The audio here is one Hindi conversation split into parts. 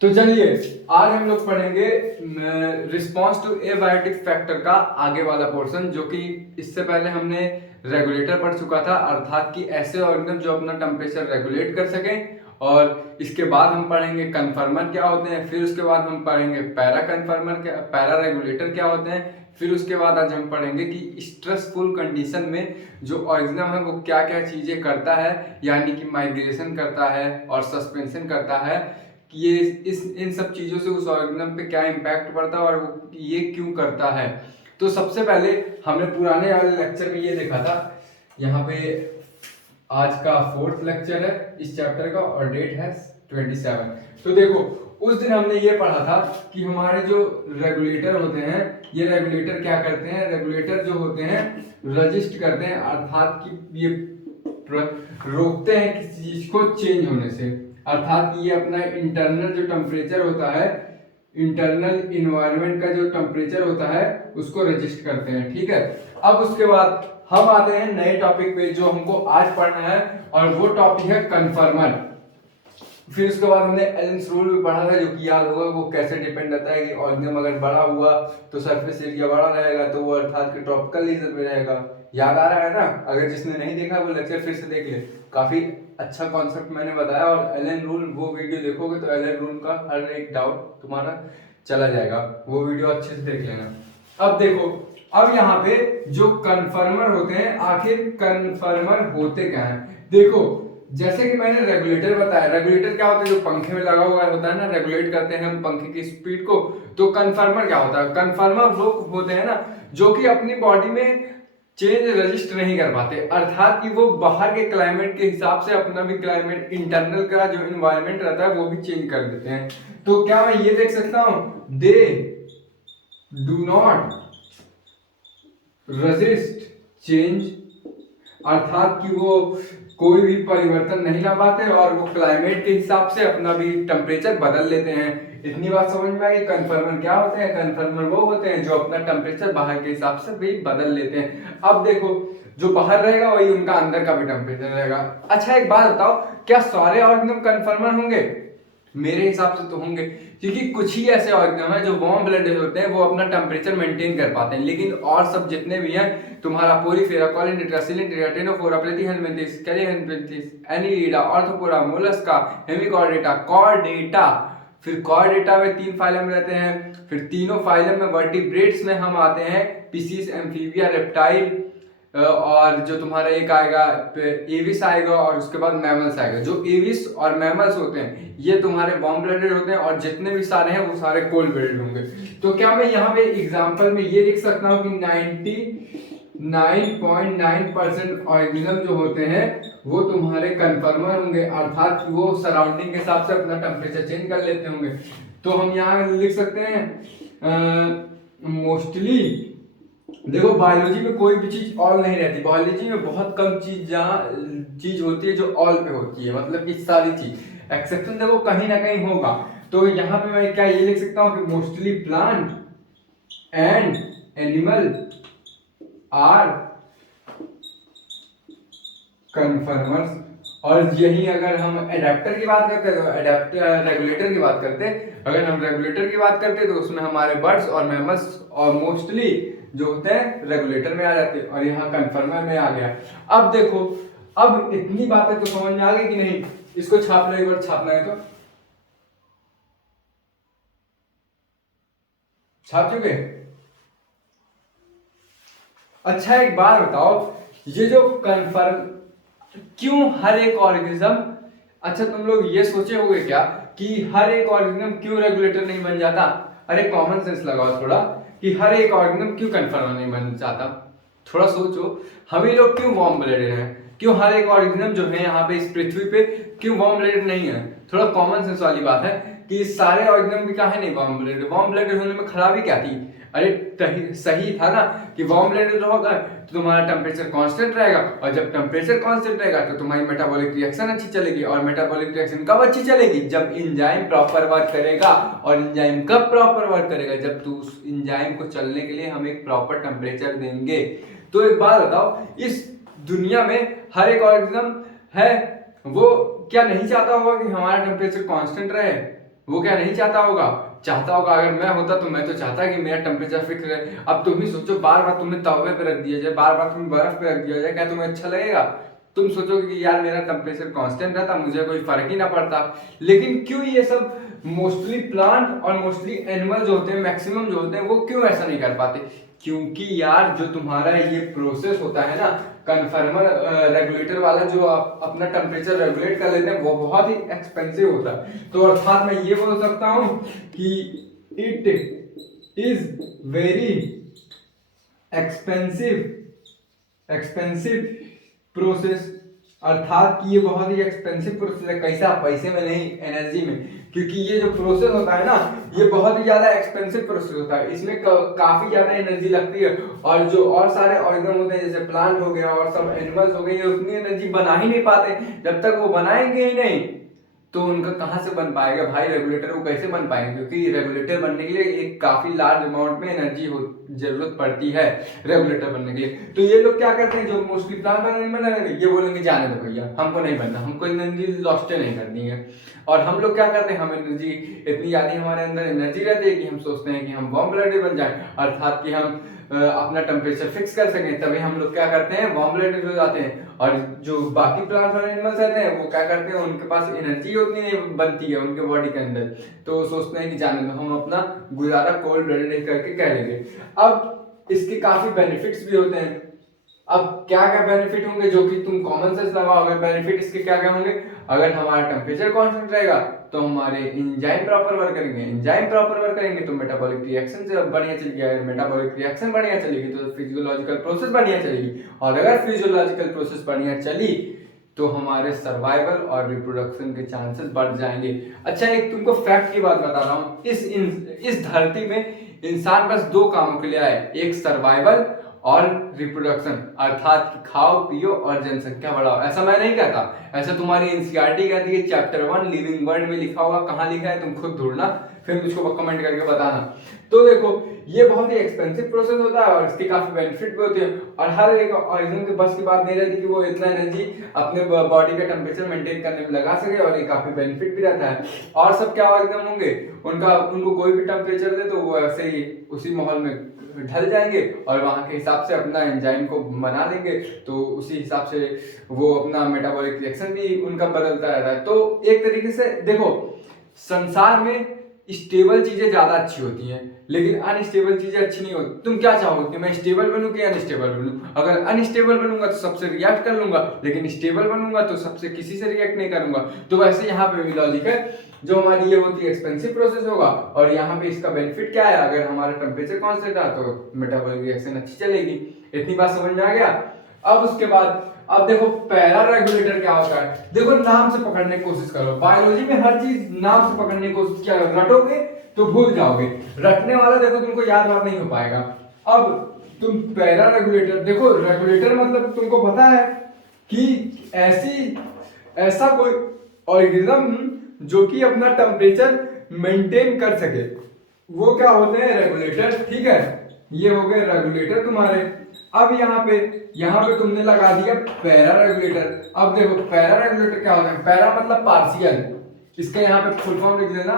तो चलिए आज हम लोग पढ़ेंगे रिस्पॉन्स टू एबायोटिक फैक्टर का आगे वाला पोर्शन, जो कि इससे पहले हमने रेगुलेटर पढ़ चुका था, अर्थात कि ऐसे ऑर्गेनिज्म जो अपना टेम्परेचर रेगुलेट कर सकें। और इसके बाद हम पढ़ेंगे कन्फर्मर क्या होते हैं, फिर उसके बाद हम पढ़ेंगे पैरा कन्फर्मर क्या, पैरा रेगुलेटर क्या होते हैं, फिर उसके बाद आज हम पढ़ेंगे कि स्ट्रेसफुल कंडीशन में जो ऑर्गेनिज्म है वो क्या क्या चीजें करता है, यानी कि माइग्रेशन करता है और सस्पेंशन करता है, कि ये इस इन सब चीज़ों से उस ऑर्गेनिज्म पे क्या इम्पैक्ट पड़ता है और वो ये क्यों करता है। तो सबसे पहले हमने पुराने वाले लेक्चर में ये देखा था, यहाँ पे आज का 4th लेक्चर है इस चैप्टर का और डेट है 27। तो देखो उस दिन हमने ये पढ़ा था कि हमारे जो रेगुलेटर होते हैं, ये रेगुलेटर क्या करते हैं, रेगुलेटर जो होते हैं रजिस्ट करते हैं, अर्थात कि ये रोकते हैं किसी चीज को चेंज होने से, अर्थात ये अपना इंटरनल जो टेम्परेचर होता है, इंटरनल इन्वायरमेंट का जो टेम्परेचर होता है उसको रजिस्ट करते हैं। ठीक है, अब उसके बाद हम आते हैं नए टॉपिक पे जो हमको आज पढ़ना है, और वो टॉपिक है कन्फर्मर। फिर उसके बाद हमने एलेंस रूल भी पढ़ा था, जो कि याद होगा वो कैसे डिपेंड रहता है कि ऑर्गेनिज्म अगर बड़ा हुआ तो सरफेस एरिया बड़ा रहेगा, तो वो अर्थात कि ट्रॉपिकल रीजन में रहेगा। याद आ रहा है ना? अगर जिसने नहीं देखा वो लेक्चर फिर से देख ले, काफी अच्छा कॉन्सेप्ट मैंने बताया। और एलन रूल वो वीडियो देखोगे तो एलन रूल का हर एक डाउट तुम्हारा चला जाएगा, वो वीडियो अच्छे से देख लेना। अब देखो, अब यहाँ पे जो कन्फर्मर होते हैं, आखिर कन्फर्मर होते क्या हैं? देखो जैसे कि मैंने रेगुलेटर बताया, रेगुलेटर क्या होता है, जो पंखे में लगा हुआ होता है ना, रेगुलेट करते हैं हम पंखे की स्पीड को। तो कन्फर्मर क्या होता है? कन्फर्मर वो होते हैं ना जो कि अपनी बॉडी में चेंज रजिस्टर नहीं कर पाते, अर्थात कि वो बाहर के क्लाइमेट के हिसाब से अपना भी क्लाइमेट, इंटरनल का जो इन्वायरमेंट रहता है वो भी चेंज कर देते हैं। तो क्या मैं ये देख सकता हूं, they do not resist change, अर्थात कि वो कोई भी परिवर्तन नहीं ला पाते और वो क्लाइमेट के हिसाब से अपना भी टेम्परेचर बदल लेते हैं। इतनी बात समझ में आई। कन्फर्मर क्या होते हैं? कन्फर्मर वो होते हैं जो अपना टेम्परेचर बाहर के हिसाब से भी बदल लेते हैं। अब देखो, जो बाहर रहेगा वही उनका अंदर का भी टेम्परेचर रहेगा। अच्छा एक बात बताओ, क्या सारे ऑर्गेनिज्म कन्फर्मर होंगे? मेरे हिसाब से तो होंगे, क्योंकि कुछ ही ऐसे ऑर्गेनिज्म हैं जो वार्म ब्लडेड होते हैं, वो अपना टेम्परेचर मेंटेन कर पाते हैं, लेकिन और सब जितने भी हैं, तुम्हारा पोरीफेरा, कॉलिन, टेट्रासिलिन, टेराटिनोफोरा, प्लेटीहेलमिन्थिस, कैलीहेलमिन्थिस, Annelida, Arthropoda, Mollusca, Hemichordata, Chordata. फिर कॉर्डेटा में 3 फाइलम रहते हैं, फिर तीनों फाइलम में वर्टिब्रेट्स में हम आते हैं पिसीज, एम्फीबिया, रेप्टाइल, और जो तुम्हारा एक आएगा एविस आएगा, और उसके बाद मैमल्स आएगा। जो एविस और मैमल्स होते हैं ये तुम्हारे वार्म ब्लडेड होते हैं, और जितने भी सारे हैं वो सारे कोल्ड ब्लडेड होंगे। तो क्या मैं यहाँ पे एग्जांपल में ये लिख सकता हूँ कि 99.9% ऑर्गेनिज्म जो होते हैं वो तुम्हारे कन्फर्मर होंगे, अर्थात वो सराउंडिंग के हिसाब से अपना टेम्परेचर चेंज कर लेते होंगे। तो हम यहाँ लिख सकते हैं मोस्टली। देखो बायोलॉजी में कोई भी चीज ऑल नहीं रहती, बायोलॉजी में बहुत कम चीज जहाँ चीज होती है जो ऑल पे होती है, मतलब कि सारी चीज। एक्सेप्शन देखो कहीं ना कहीं होगा। तो यहाँ पे मैं क्या ये लिख सकता हूँ कि mostly plant and animal are conformers. और यही अगर हम एडेप्टर की बात करते हैं तो एडेप्टर रेगुलेटर की बात करते हैं, अगर हम रेगुलेटर की बात करते हैं तो उसमें हमारे बर्ड्स और मैमल्स और मोस्टली जो होते हैं रेगुलेटर में आ जाते हैं, और यहाँ कन्फर्मर में आ गया। अब देखो, अब इतनी बातें तो समझ में आ गई कि नहीं? इसको छाप लो, एक बार छापना है तो छाप चुके। अच्छा एक बात बताओ, ये जो कन्फर्म क्यों हर एक ऑर्गेनिज्म, अच्छा तुम लोग ये सोचे होंगे क्या कि हर एक ऑर्गेनिज्म क्यों रेगुलेटर नहीं बन जाता? अरे कॉमन सेंस लगाओ थोड़ा, कि हर एक ऑर्गेनिज्म क्यों कन्फर्मर नहीं बन जाता? थोड़ा सोचो, हम ही लोग क्यों वार्म ब्लडेड हैं? क्यों हर एक ऑर्गेनिज्म जो है यहाँ पे इस पृथ्वी पे क्यों वार्म ब्लडेड नहीं है? थोड़ा कॉमन सेंस वाली बात है कि सारे ऑर्गेनिज्म भी काहे नहीं वार्म ब्लडेड? वार्म ब्लडेड होने में खराबी क्या थी? अरे सही था ना कि वार्म ब्लडेड रहोगा तो तुम्हारा टेम्परेचर कांस्टेंट रहेगा, और जब टेम्परेचर कांस्टेंट रहेगा तो तुम्हारी मेटाबॉलिक रिएक्शन अच्छी चलेगी। और मेटाबॉलिक रिएक्शन कब अच्छी चलेगी? जब एंजाइम प्रॉपर वर्क करेगा। और एंजाइम कब प्रॉपर वर्क करेगा? जब तू उस एंजाइम को चलने के लिए हम एक प्रॉपर टेम्परेचर देंगे। तो एक बात बताओ, इस दुनिया में हर एक ऑर्गेनिज्म है वो क्या नहीं चाहता होगा कि हमारा टेम्परेचर कांस्टेंट रहे? वो क्या नहीं चाहता होगा? चाहता होगा। अगर मैं होता तो मैं तो चाहता कि मेरा टेम्परेचर फिक्स रहे। अब तुम ही सोचो, बार बार तुम्हें तवे पे रख दिया जाए, बार बार तुम्हें बर्फ पे रख दिया जाए, क्या तुम्हें अच्छा लगेगा? तुम सोचोगे कि यार मेरा टेम्परेचर कांस्टेंट रहता, मुझे कोई फर्क ही ना पड़ता। लेकिन क्यों ये सब मोस्टली प्लांट और मोस्टली एनिमल जो होते हैं, मैक्सिमम जो होते हैं, वो क्यों ऐसा नहीं कर पाते? क्योंकि यार जो तुम्हारा ये प्रोसेस होता है ना, कन्फर्मर रेगुलेटर वाला, जो आप अपना टेम्परेचर रेगुलेट कर लेते हैं, वो बहुत ही एक्सपेंसिव होता है। तो अर्थात मैं ये बोल सकता हूँ कि it is very expensive process. अर्थात कि ये बहुत ही एक्सपेंसिव प्रोसेस है। कैसा? पैसे में नहीं, एनर्जी में। क्योंकि ये जो प्रोसेस होता है ना, ये बहुत ही ज्यादा एक्सपेंसिव प्रोसेस होता है। इसमें काफी ज्यादा एनर्जी लगती है। और जो और सारे ऑर्गन होते हैं, जैसे प्लांट हो गया और सब एनिमल्स हो गए, ये उतनी एनर्जी बना ही नहीं पाते। जब तक वो बनाएंगे ही नहीं तो उनका कहाँ से बन पाएगा भाई? रेगुलेटर वो कैसे बन पाएंगे? क्योंकि रेगुलेटर बनने के लिए एक काफी लार्ज अमाउंट में एनर्जी जरूरत पड़ती है रेगुलेटर बनने के लिए। तो ये लोग क्या करते हैं, जो मोस्टली प्लांट बनाने, ये बोलेंगे जाने दो भैया, हमको नहीं बनना, हमको एनर्जी लॉस्ट नहीं करनी है। और हम लोग क्या करते हैं, हम एनर्जी इतनी ज्यादा हमारे अंदर एनर्जी रहती है कि हम सोचते हैं कि हम वार्म ब्लडेड बन जाए, अर्थात कि हम अपना टेम्परेचर फिक्स कर सकें। तभी हम लोग क्या करते हैं, वार्म ब्लडेड हो जाते हैं। और जो बाकी प्लांट्स और एनिमल्स रहते हैं, वो क्या करते हैं, उनके पास एनर्जी उतनी नहीं बनती है उनके बॉडी के अंदर, तो सोचते हैं कि जाने दो, हम अपना गुजारा कोल्ड ब्लडेड करके कर लेंगे। अब इसके काफी बेनिफिट्स भी होते हैं। अब क्या क्या बेनिफिट होंगे जो कि तुम कॉमन सेंस लगाओगे? बेनिफिट इसके क्या क्या होंगे? अगर हमारा टेम्परेचर कांस्टेंट रहेगा तो हमारे एंजाइम प्रॉपर वर्क करेंगे, एंजाइम प्रॉपर वर्क करेंगे तो मेटाबॉलिक रिएक्शन से बढ़िया चलेगी। अगर मेटाबॉलिक रिएक्शन बढ़िया चलेगी तो फिजियोलॉजिकल प्रोसेस बढ़िया चलेगी। और अगर फिजियोलॉजिकल प्रोसेस बढ़िया चली तो हमारे सर्वाइवल और रिप्रोडक्शन के चांसेस बढ़ जाएंगे। अच्छा, एक तुमको फैक्ट की बात बता रहा हूँ, इस धरती में इंसान बस दो कामों के लिए आए, एक सर्वाइवल और रिप्रोडक्शन, अर्थात कि खाओ पियो और जनसंख्या बढ़ाओ। ऐसा मैं नहीं कहता, ऐसा तुम्हारी एनसीईआरटी कहती है, चैप्टर 1 लिविंग वर्ल्ड में लिखा होगा। कहाँ लिखा है तुम खुद ढूंढना, फिर मुझको कमेंट करके बताना। तो देखो, ये बहुत ही एक्सपेंसिव प्रोसेस होता है और इसके काफी बेनिफिट भी होते हैं। और हर एक ऑर्गन के बस की बात नहीं रहती कि वो इतना एनर्जी अपने बॉडी का टेम्परेचर मेंटेन करने में लगा सके, और ये काफी बेनिफिट भी रहता है। और सब क्या ऑर्गन होंगे, उनको कोई भी टेम्परेचर दे तो वो ऐसे ही उसी माहौल में ढल जाएंगे और वहां के हिसाब से अपना एंजाइम को बना लेंगे। तो उसी हिसाब से वो अपना मेटाबॉलिक रिएक्शन भी उनका बदलता रहता है। तो एक तरीके से देखो, संसार में स्टेबल चीजें ज्यादा अच्छी होती हैं, लेकिन अनस्टेबल चीजें अच्छी नहीं होती। तुम क्या चाहोगे कि मैं स्टेबल बनूं कि अनस्टेबल बनूं? अगर अनस्टेबल बनूंगा तो सबसे रिएक्ट कर लूंगा, लेकिन स्टेबल बनूंगा तो सबसे किसी से रिएक्ट नहीं करूंगा। तो वैसे यहाँ पे भी लॉजिक है, जो हमारी ये होती है एक्सपेंसिव प्रोसेस होगा, और यहाँ पे इसका बेनिफिट क्या है, अगर हमारा टेम्परेचर कांस्टेंट रहा तो मेटाबॉलिक रिएक्शन अच्छी चलेगी। इतनी बात समझ में आ गया? अब उसके बाद अब देखो पैरा रेगुलेटर क्या होता है। देखो, नाम से पकड़ने की कोशिश करो, बायोलॉजी में हर चीज नाम से पकड़ने की कोशिश क्या, रटोगे तो भूल जाओगे, रटने वाला देखो तुमको याद बात नहीं हो पाएगा। अब तुम पैरा रेगुलेटर देखो, रेगुलेटर मतलब तुमको पता है कि ऐसा कोई ऑर्गेनिज्म जो कि अपना टेम्परेचर मेंटेन कर सके, वो क्या होते हैं, रेगुलेटर। ठीक है, ये हो गए रेगुलेटर तुम्हारे। अब यहाँ पे तुमने लगा दिया पैरा रेगुलेटर। अब देखो पैरा रेगुलेटर क्या होता है, पैरा मतलब पार्शियल, इसका यहाँ पे फुल फॉर्म लिख देना,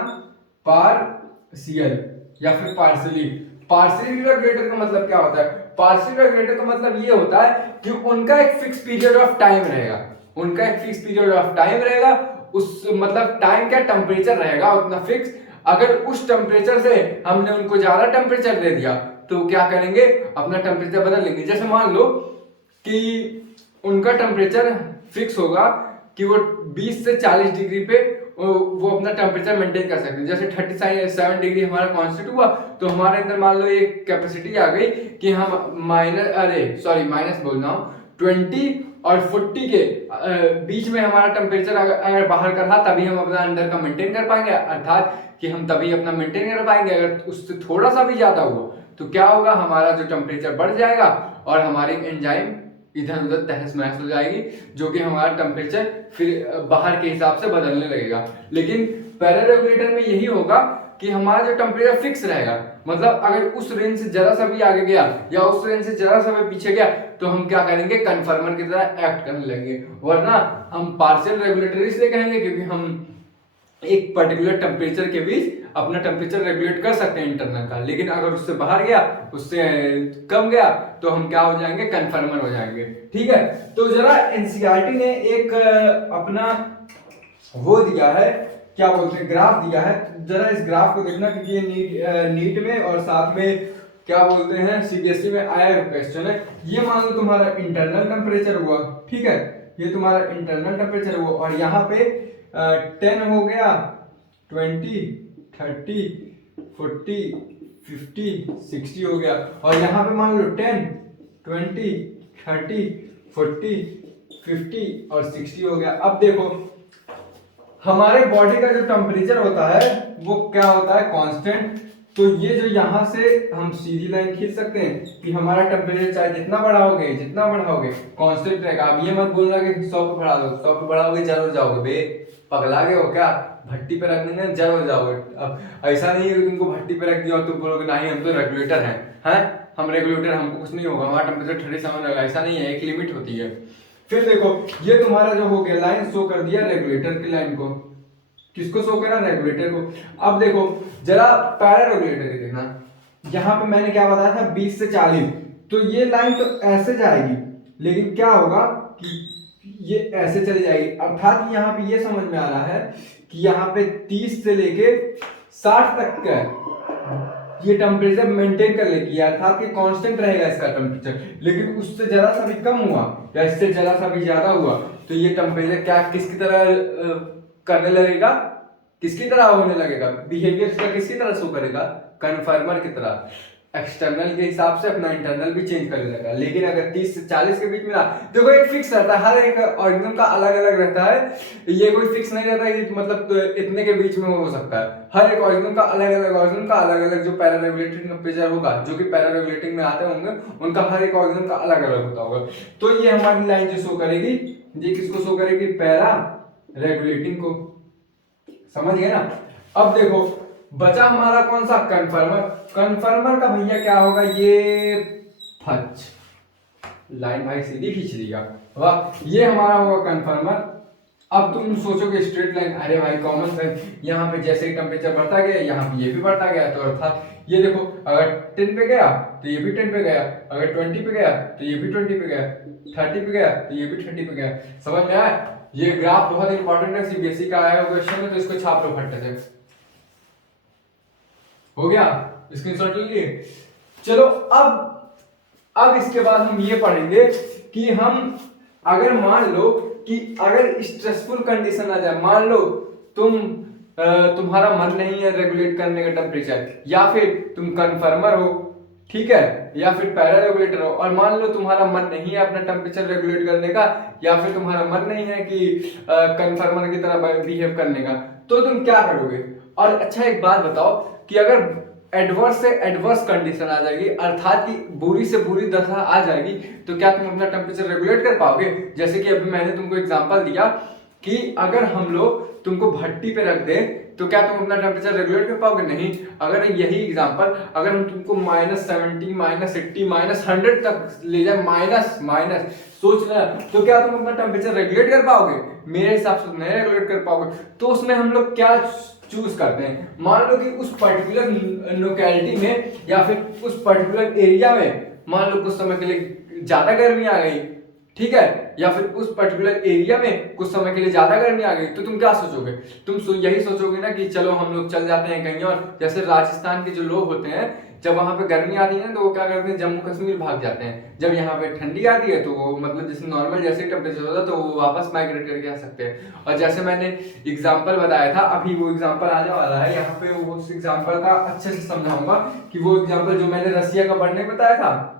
पार्शियल या फिर पार्शियली। पार्शियल रेगुलेटर का मतलब क्या होता है, पार्शियल रेगुलेटर का मतलब ये होता है कि उनका एक फिक्स पीरियड ऑफ टाइम रहेगा, उनका एक फिक्स पीरियड ऑफ टाइम रहेगा। उस मतलब टाइम क्या, टेम्परेचर रहेगा उतना फिक्स। अगर उस टेम्परेचर से हमने उनको ज्यादा टेम्परेचर दे दिया तो क्या करेंगे, अपना टेम्परेचर बदल लेंगे। जैसे मान लो कि उनका टेम्परेचर फिक्स होगा कि वो 20 से 40 डिग्री पे वो अपना टेम्परेचर मेंटेन कर सकते हैं। जैसे 37 डिग्री हमारा कांस्टेंट हुआ तो हमारे अंदर मान लो एक कैपेसिटी आ गई कि हम माइनस बोल रहा हूँ, 20 और 40 के बीच में हमारा टेम्परेचर अगर बाहर का था तभी हम अपना अंदर का मेंटेन कर पाएंगे, अर्थात कि हम तभी अपना मेंटेन कर पाएंगे। अगर उससे थोड़ा सा भी ज्यादा हुआ तो क्या होगा, हमारा जो टेम्परेचर बढ़ जाएगा और हमारी एंजाइम इधर उधर तहस महस हो जाएगी, जो कि हमारा टेम्परेचर फिर बाहर के हिसाब से बदलने लगेगा। लेकिन पैरा रेगुलेटर में यही होगा कि हमारा जो टेम्परेचर फिक्स रहेगा, मतलब अगर उस रेंज से जरा सा भी आगे गया या उस रेंज से जरा सा भी पीछे गया तो हम क्या करेंगे, कन्फर्मर की तरह एक्ट करने लगेंगे। वरना हम पार्शियल रेगुलेटर इसलिए कहेंगे क्योंकि हम एक पर्टिकुलर टेम्परेचर के बीच अपना टेम्परेचर रेगुलेट कर सकते हैं इंटरनल का, लेकिन अगर उससे बाहर गया, उससे कम गया, तो हम क्या हो जाएंगे, कन्फर्मर हो जाएंगे। ठीक है, तो जरा एनसीईआरटी ने एक अपना वो दिया है, क्या बोलते हैं, ग्राफ दिया है। जरा इस ग्राफ को देखना, क्योंकि ये नीट में और साथ में क्या बोलते हैं सीबीएसई में आया हुआ क्वेश्चन है। ये मान लो तुम्हारा इंटरनल टेम्परेचर हुआ, ठीक है, ये तुम्हारा इंटरनल टेम्परेचर हुआ, और यहाँ पे 10 हो गया, 20, 30, 40, 50, 60 हो गया, और यहाँ पे मान लो 10, 20, 30, 40, 50 और 60 हो गया। अब देखो हमारे बॉडी का जो टेम्परेचर होता है वो क्या होता है, कांस्टेंट। तो ये जो यहाँ से हम सीधी लाइन खींच सकते हैं कि हमारा टेम्परेचर चाहे जितना बढ़ाओगे कांस्टेंट रहेगा। अब ये मत बोलना कि 100 पे बढ़ा दो, 100 पे बढ़ाओगे जल हो जाओगे, बे पगला गए हो क्या, भट्टी पे रख देंगे जल हो जाओगे। अब ऐसा नहीं है कि तुमको भट्टी पे रख दिया और तुम बोलोगे नहीं हम तो रेगुलेटर हैं, हम रेगुलेटर, हमको कुछ नहीं होगा, हमारा टेम्परेचर 37 रहेगा, ऐसा नहीं है, एक लिमिट होती है। फिर देखो ये तुम्हारा जो हो गया, लाइन शो कर दिया रेगुलेटर की लाइन को, किसको शो करा, रेगुलेटर को। अब देखो जरा पैरा रेगुलेटर की देखना, यहाँ पे मैंने क्या बताया था 20 से 40, तो ये लाइन तो ऐसे जाएगी, लेकिन क्या होगा कि ये ऐसे चली जाएगी, अर्थात यहाँ पे ये समझ में आ रहा है कि यहाँ पे 30 से लेके 60 तक का ये टेम्परेचर मेंटेन कर लेगी, अर्थात कि कांस्टेंट रहेगा इसका टेम्परेचर। लेकिन उससे जरा सा भी कम हुआ या इससे जरा सा भी ज्यादा हुआ तो ये टेम्परेचर क्या किसकी तरह करने लगेगा, किसकी तरह होने लगेगा, बिहेवियर इसका किसकी तरह शो करेगा, कन्फर्मर की तरह। एक्सटर्नल के हिसाब से अपना इंटरनल भी चेंज करने लगा। लेकिन अगर 30 से 40 के बीच में देखो एक फिक्स रहता है, हर एक ऑर्गेनिज्म का अलग अलग रहता है, ये कोई फिक्स नहीं रहता कि मतलब इतने के बीच में हो सकता है। हर एक ऑर्गेनिज्म का अलग अलग जो पैरा रेगुलेटिंग टेम्परेचर होगा, जो कि पैरा रेगुलेटिंग में आते होंगे, उनका हर एक ऑर्गेनिज्म का अलग अलग होता होगा। तो ये हमारी लाइन जो शो करेगी, ये किसको शो करेगी, पैरा रेगुलेटिंग को, समझ गए ना। अब देखो बचा हमारा कौन सा, कन्फर्मर। कन्फर्मर का भैया क्या होगा, ये फच लाइन भाई सीधी खींच दिया, वाह, ये हमारा होगा कन्फर्मर। अब तुम सोचोगे स्ट्रेट लाइन, अरे भाई कॉमन सेंस, यहाँ पे जैसे ही टेम्परेचर बढ़ता गया यहाँ पे ये भी बढ़ता गया, तो अर्थात ये देखो अगर 10 पे गया तो ये भी 10 पे गया, अगर 20 पे गया तो ये भी 20 पे गया, 30 पे गया तो ये भी 30 पे गया। समझ में आया, ये ग्राफ बहुत इंपॉर्टेंट है, सीबीएसई का आया हुआ क्वेश्चन है, तो इसको छाप लो फट्टे से। हो गया, स्क्रीनशॉट ले लिए। चलो अब इसके बाद हम ये पढ़ेंगे कि हम अगर मान लो कि अगर स्ट्रेसफुल कंडीशन आ जाए, मान लो तुम्हारा मन नहीं है रेगुलेट करने का टेम्परेचर, या फिर तुम कन्फर्मर हो, ठीक है, या फिर पैरा रेगुलेटर हो, और मान लो तुम्हारा मन नहीं है अपना टेम्परेचर रेगुलेट करने का, या फिर तुम्हारा मन नहीं है कि कन्फर्मर की तरह बिहेव करने का, तो तुम क्या करोगे। और अच्छा एक बात बताओ कि अगर एडवर्स से एडवर्स कंडीशन आ जाएगी, अर्थात कि बुरी से बुरी दशा आ जाएगी, तो क्या तुम अपना टेम्परेचर रेगुलेट कर पाओगे। जैसे कि अभी मैंने तुमको एग्जांपल दिया कि अगर हम लोग तुमको भट्टी पे रख दे तो क्या तुम अपना टेम्परेचर रेगुलेट कर पाओगे, नहीं। अगर यही एग्जांपल अगर हम तुमको -70, -80, -100 तक ले जाए, माइनस सोच लेना, तो क्या तुम अपना टेम्परेचर रेगुलेट कर पाओगे, मेरे हिसाब से नहीं रेगुलेट कर पाओगे। तो उसमें हम लोग क्या चूज करते हैं, मान लो कि उस पर्टिकुलर लोकेलिटी में या फिर उस पर्टिकुलर एरिया में मान लो कुछ समय के लिए ज्यादा गर्मी आ गई, ठीक है, या फिर उस पर्टिकुलर एरिया में कुछ समय के लिए ज्यादा गर्मी आ गई, तो तुम क्या सोचोगे, तुम यही सोचोगे ना कि चलो हम लोग चल जाते हैं कहीं और। जैसे राजस्थान के जो लोग होते हैं, जब वहां पे गर्मी आती है तो वो क्या करते हैं, जम्मू कश्मीर भाग जाते हैं। जब यहाँ पे ठंडी आती है तो वो मतलब जैसे नॉर्मल जैसे टेम्परेचर होता है तो वो वापस माइग्रेट करके आ सकते हैं। और जैसे मैंने एग्जांपल बताया था, अभी वो एग्जांपल आने वाला है, यहाँ पे उस एग्जांपल का अच्छे से समझाऊंगा कि वो एग्जांपल जो मैंने रसिया का बढ़ने बताया था,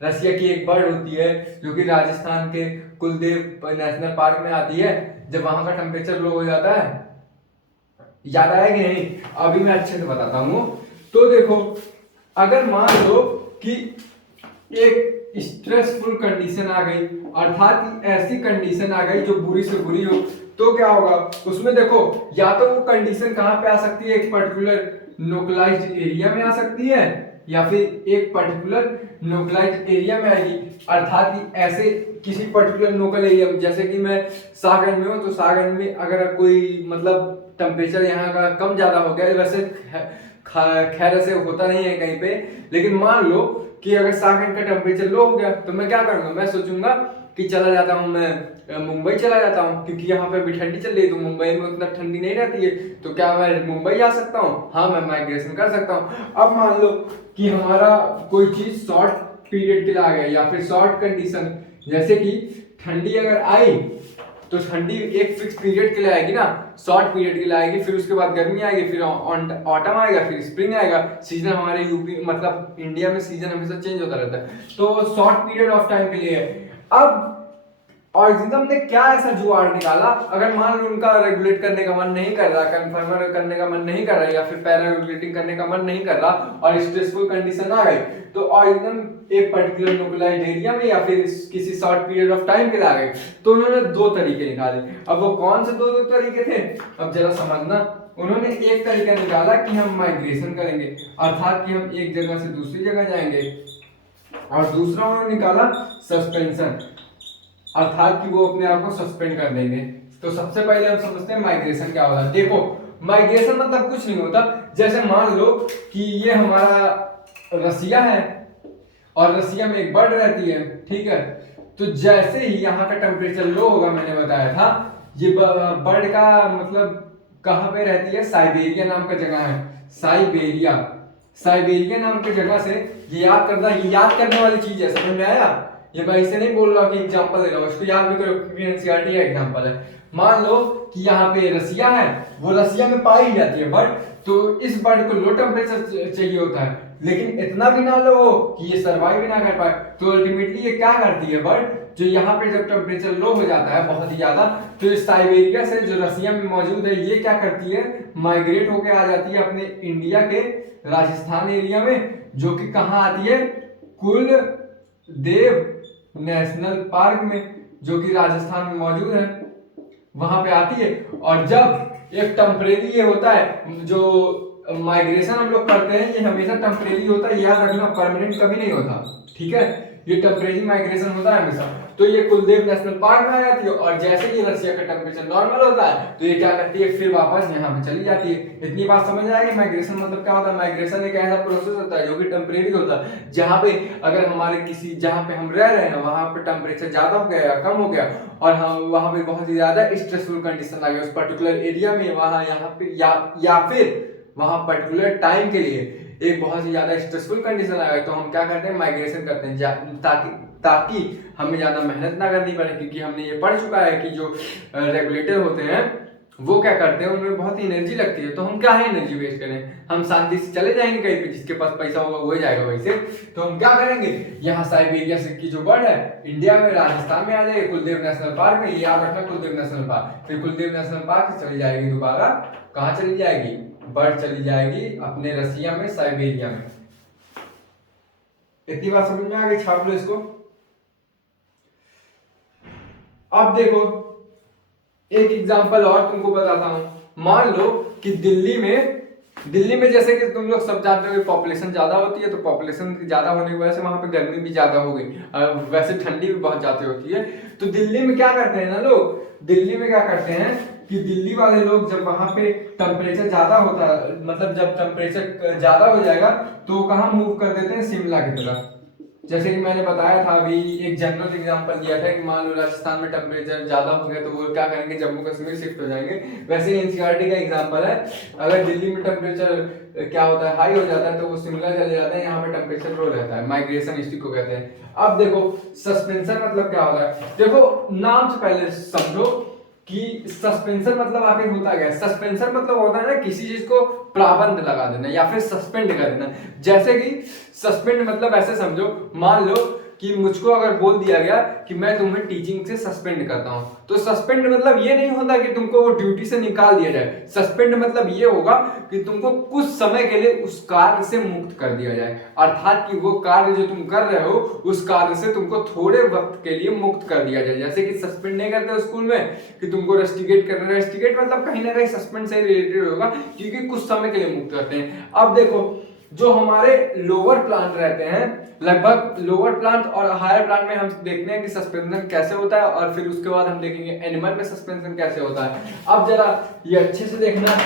रसिया की एक बर्ड होती है जो कि राजस्थान के कुलदेव नेशनल पार्क में आती है। जब वहां का टेम्परेचर लो हो जाता है, याद आया कि नहीं, अभी मैं अच्छे से बताता हूँ। तो देखो अगर मान लो कि एक स्ट्रेसफुल कंडीशन आ गई, अर्थात कि ऐसी कंडीशन आ गई जो बुरी से बुरी हो, तो क्या होगा उसमें, देखो या तो वो कंडीशन कहाँ पे आ सकती है, एक पर्टिकुलर लोकलाइज्ड एरिया में आ सकती है, या फिर एक पर्टिकुलर लोकलाइज्ड एरिया में आएगी, अर्थात कि ऐसे किसी पर्टिकुलर लोकल एरिया में, जैसे कि मैं सागन में हूँ तो सागन में अगर कोई मतलब टेम्परेचर यहाँ का कम ज़्यादा हो गया, वैसे खैर ऐसे होता नहीं है कहीं पे, लेकिन मान लो कि अगर साकेत का टेम्परेचर लो हो गया तो मैं क्या करूँगा, मैं सोचूंगा कि चला जाता हूँ मैं मुंबई चला जाता हूँ, क्योंकि यहाँ पे भी ठंडी चल रही है तो मुंबई में उतना ठंडी नहीं रहती है, तो क्या मैं मुंबई जा सकता हूँ, हाँ मैं माइग्रेशन कर सकता हूँ। अब मान लो कि हमारा कोई चीज शॉर्ट पीरियड के लिए आ गया या फिर शॉर्ट कंडीशन, जैसे कि ठंडी अगर आई तो ठंडी एक फिक्स पीरियड के लिए आएगी ना, शॉर्ट पीरियड के लिए आएगी, फिर उसके बाद गर्मी आएगी, फिर ऑटम आएगा, फिर स्प्रिंग आएगा। सीजन हमारे यूपी मतलब इंडिया में सीजन हमेशा चेंज होता रहता है, तो शॉर्ट पीरियड ऑफ टाइम के लिए है। अब ऑरिजिनम ने क्या ऐसा जुगाड़ निकाला, अगर मान लो उनका रेगुलेट करने का मन नहीं कर रहा, कन्फर्मर करने का मन नहीं कर रहा या फिर पैरा रेगुलेटिंग करने का मन नहीं कर रहा और स्ट्रेसफुल कंडीशन आ गई, तो ऑरिजिनम एक पर्टिकुलर लोकलाइज्ड एरिया में या फिर किसी शॉर्ट पीरियड ऑफ टाइम के लिए आ गए, तो उन्होंने दो तरीके निकाले। अब वो कौन से दो तरीके थे, अब जरा समझना। उन्होंने एक तरीका निकाला कि हम माइग्रेशन करेंगे, अर्थात कि हम एक जगह से दूसरी जगह जाएंगे, और दूसरा उन्होंने निकाला सस्पेंशन, अर्थात कि वो अपने आप को सस्पेंड कर देंगे। तो सबसे पहले हम समझते हैं माइग्रेशन क्या होता है। देखो माइग्रेशन मतलब कुछ नहीं होता, जैसे मान लो कि ये हमारा रसिया है और रसिया में एक बर्ड रहती है, ठीक है, तो जैसे ही यहाँ का टेम्परेचर लो होगा, मैंने बताया था ये बर्ड का मतलब कहाँ पे रहती है, साइबेरिया नाम का जगह है, साइबेरिया, साइबेरिया नाम की जगह से ये याद करने वाली चीज है, समझ में आया। ये मैं इसे नहीं बोल रहा कि एग्जांपल दे रहा हूँ, इसको याद भी करो क्योंकि एनसीईआरटी का एग्जांपल है। मान लो कि यहाँ पे रसिया है, वो रसिया में पाई जाती है बर्ड, तो इस बर्ड को लो टेम्परेचर चाहिए होता है, लेकिन इतना भी ना लो कि ये सर्वाइव भी ना कर पाए, तो अल्टीमेटली ये क्या करती है बर्ड, जो यहाँ पे जब टेम्परेचर लो हो जाता है बहुत ही ज्यादा, तो इस साइबेरिया से जो रसिया में मौजूद है ये क्या करती है, माइग्रेट होकर आ जाती है अपने इंडिया के राजस्थान एरिया में, जो कि कहाँ आती है, कुलदेव नेशनल पार्क में, जो कि राजस्थान में मौजूद है, वहां पे आती है। और जब एक टेम्परेरी ये होता है, जो माइग्रेशन हम लोग करते हैं ये हमेशा टेम्परेरी होता है, याद रखना, परमानेंट कभी नहीं होता, ठीक है, ये टेम्परेरी माइग्रेशन होता है हमेशा। तो ये कुलदेव नेशनल पार्क में आ जाती है और जैसे ही रसिया का टेम्परेचर नॉर्मल होता है तो ये क्या करती है, फिर वापस यहाँ पे चली जाती है। इतनी बात समझ आएगी माइग्रेशन मतलब क्या होता है। माइग्रेशन एक ऐसा प्रोसेस होता है जो कि टेम्परेरी होता है, जहाँ पे अगर हमारे किसी जहाँ पे हम रह रहे हैं वहां पे टेम्परेचर ज्यादा हो गया या कम हो गया और हम वहां पे बहुत ही ज्यादा स्ट्रेसफुल कंडीशन आ गई उस पर्टिकुलर एरिया में, वहां यहाँ पे या फिर वहां पर्टिकुलर टाइम के लिए एक बहुत ही ज्यादा स्ट्रेसफुल कंडीशन आ गई, तो हम क्या करते हैं, माइग्रेशन करते हैं, ताकि हमें ज्यादा मेहनत ना करनी पड़े, क्योंकि हमने ये पढ़ चुका है कि जो रेगुलेटर होते हैं वो क्या करते हैं, उनमें बहुत ही एनर्जी लगती है, तो हम क्या है एनर्जी वेस्ट करें, हम शांति से चले जाएंगे कहीं पे, जिसके पास पैसा होगा वो जाएगा वैसे। तो हम क्या करेंगे, यहाँ साइबेरिया से की जो बर्ड है इंडिया में राजस्थान में आ जाएगी कुलदेव नेशनल पार्क में, याद रखना कुलदेव नेशनल पार्क, फिर कुलदेव नेशनल पार्क से चली जाएगी दोबारा, कहाँ चली जाएगी, बर्ड चली जाएगी अपने रसिया में, साइबेरिया में। इतनी बात समझ में आ गई, छाप लो इसको। अब देखो एक एग्जांपल और तुमको बताता हूं। मान लो कि दिल्ली में जैसे कि तुम लोग सब जानते हो कि पॉपुलेशन ज्यादा होती है, तो पॉपुलेशन ज्यादा होने की वजह से वहां पे गर्मी भी ज्यादा हो गई, वैसे ठंडी भी बहुत ज्यादा होती है। तो दिल्ली में क्या करते हैं ना लोग, दिल्ली में क्या करते हैं कि दिल्ली वाले लोग जब वहां पे टेम्परेचर ज्यादा होता है, मतलब जब टेम्परेचर ज्यादा हो जाएगा तो कहाँ मूव कर देते हैं, शिमला की तरफ। जैसे कि मैंने बताया था अभी एक जनरल एग्जांपल दिया था कि मान लो राजस्थान में टेम्परेचर ज्यादा हो गया तो वो क्या करेंगे, जम्मू कश्मीर शिफ्ट हो जाएंगे। वैसे ही एनसीईआरटी का एग्जांपल है, अगर दिल्ली में टेम्परेचर क्या होता है, हाई हो जाता है, तो वो शिमला चले जाते हैं, यहाँ पे टेम्परेचर लो रहता है, माइग्रेशन इसी को कहते हैं। अब देखो सस्पेंशन मतलब क्या होता है, देखो नाम से पहले समझो कि सस्पेंशन मतलब आखिर होता क्या है। सस्पेंशन मतलब होता है ना किसी चीज को प्राबंध लगा देना या फिर सस्पेंड कर देना। जैसे कि सस्पेंड मतलब ऐसे समझो, मान लो कि मुझको अगर बोल दिया गया कि मैं तुम्हें टीचिंग से सस्पेंड करता हूं, तो सस्पेंड मतलब ये नहीं होता कि तुमको वो ड्यूटी से निकाल दिया जाए। सस्पेंड मतलब ये होगा कि तुमको कुछ समय के लिए उस कार्य से मुक्त कर दिया जाए, अर्थात कि वो कार्य जो तुम कर रहे हो उस कार्य से तुमको थोड़े वक्त के लिए मुक्त कर दिया जाए। जैसे कि सस्पेंड नहीं करते स्कूल में कि तुमको रेस्टिकेट करना, रेस्टिकेट मतलब कहीं ना कहीं सस्पेंड से रिलेटेड होगा, क्योंकि कुछ समय के लिए मुक्त करते हैं। अब देखो जो हमारे लोअर प्लांट रहते हैं, लगभग लोअर प्लांट और हायर प्लांट में हम देखते हैं कि सस्पेंशन कैसे होता है, और फिर उसके बाद हम देखेंगे एनिमल में सस्पेंशन कैसे होता है। अब जरा ये अच्छे से देखना,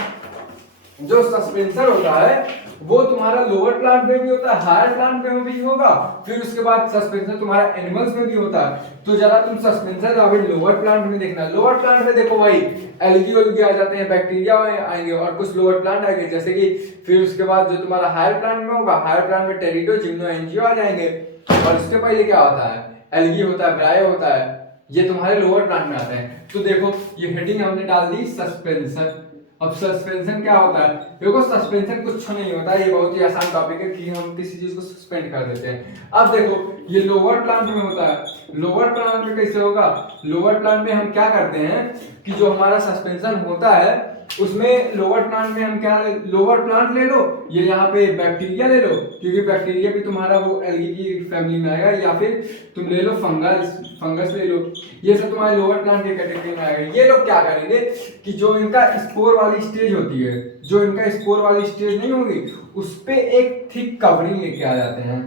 जो सस्पेंशन होता है वो तुम्हारा लोअर प्लांट में भी होता है, हायर प्लांट में भी होगा, फिर उसके बाद सस्पेंशन तुम्हारा एनिमल्स में भी होता है। तो जरा तुम सस्पेंशन अभी लोअर प्लांट में देखना, लोअर प्लांट में देखो भाई एल्गी आ जाते हैं, बैक्टीरिया आएंगे और कुछ लोअर प्लांट आएंगे, जैसे कि फिर उसके बाद जो तुम्हारा हायर प्लांट में होगा, हायर प्लांट में टेरिडो, जिम्नो, एंजियो आ जाएंगे। और इसके पहले क्या होता है, एल्गी होता है, ब्रायो होता है, ये तुम्हारे लोअर प्लांट में आते हैं। तो देखो ये हेडिंग हमने डाल दी सस्पेंशन। अब सस्पेंशन क्या होता है, देखो सस्पेंशन कुछ नहीं होता है, ये बहुत ही आसान टॉपिक है कि हम किसी चीज को सस्पेंड कर देते हैं। अब देखो ये लोअर प्लांट में होता है, लोअर प्लांट में कैसे होगा, लोअर प्लांट में हम क्या करते हैं कि जो हमारा सस्पेंशन होता है उसमें लोअर प्लांट में हम क्या, लोअर प्लांट ले लो, ये यहाँ पे बैक्टीरिया ले लो, क्योंकि बैक्टीरिया भी तुम्हारा वो एल्गी की फैमिली में आएगा, या फिर तुम ले लो फंगस ले लो, ये सब तुम्हारे लोअर प्लांट के कैटेगरी में आएगा। ये लोग क्या करेंगे कि जो इनका स्पोर वाली स्टेज होती है, जो इनका स्पोर वाली स्टेज नहीं होगी, उस पे एक थिक कवरिंग लेके आ जाते हैं।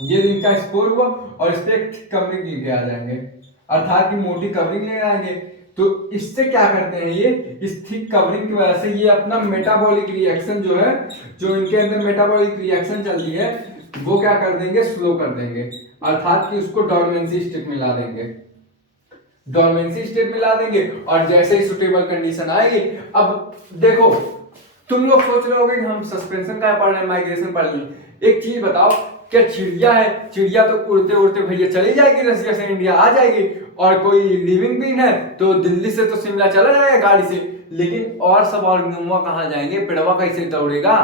ये इनका स्पोर हुआ और इस पे एक थिक कवरिंग लेके आ जाएंगे, अर्थात की मोटी कवरिंग ले आएंगे। तो इससे क्या करते हैं, ये इस थिक कवरिंग की वजह से ये अपना मेटाबॉलिक रिएक्शन जो है, जो इनके अंदर मेटाबॉलिक रिएक्शन चल रही है, वो क्या कर देंगे, स्लो कर देंगे, अर्थात कि उसको डोरमेंसी स्टेट में ला देंगे, डोरमेंसी स्टेट में ला देंगे। और जैसे ही सुटेबल कंडीशन आएगी, अब देखो तुम लोग सोच रहे होगे कि हम सस्पेंशन का पढ़ रहे हैं, माइग्रेशन पढ़ रहे हैं, एक चीज बताओ, क्या चिड़िया है, चिड़िया तो उड़ते उड़ते भैया चली जाएगी, रसिया से इंडिया आ जाएगी, और कोई लिविंग बीन है तो दिल्ली से तो शिमला चला जाएगा गाड़ी से, लेकिन और सब ऑर्गेनिज्म कहाँ जाएंगे, पेड़वा कैसे दौड़ेगा,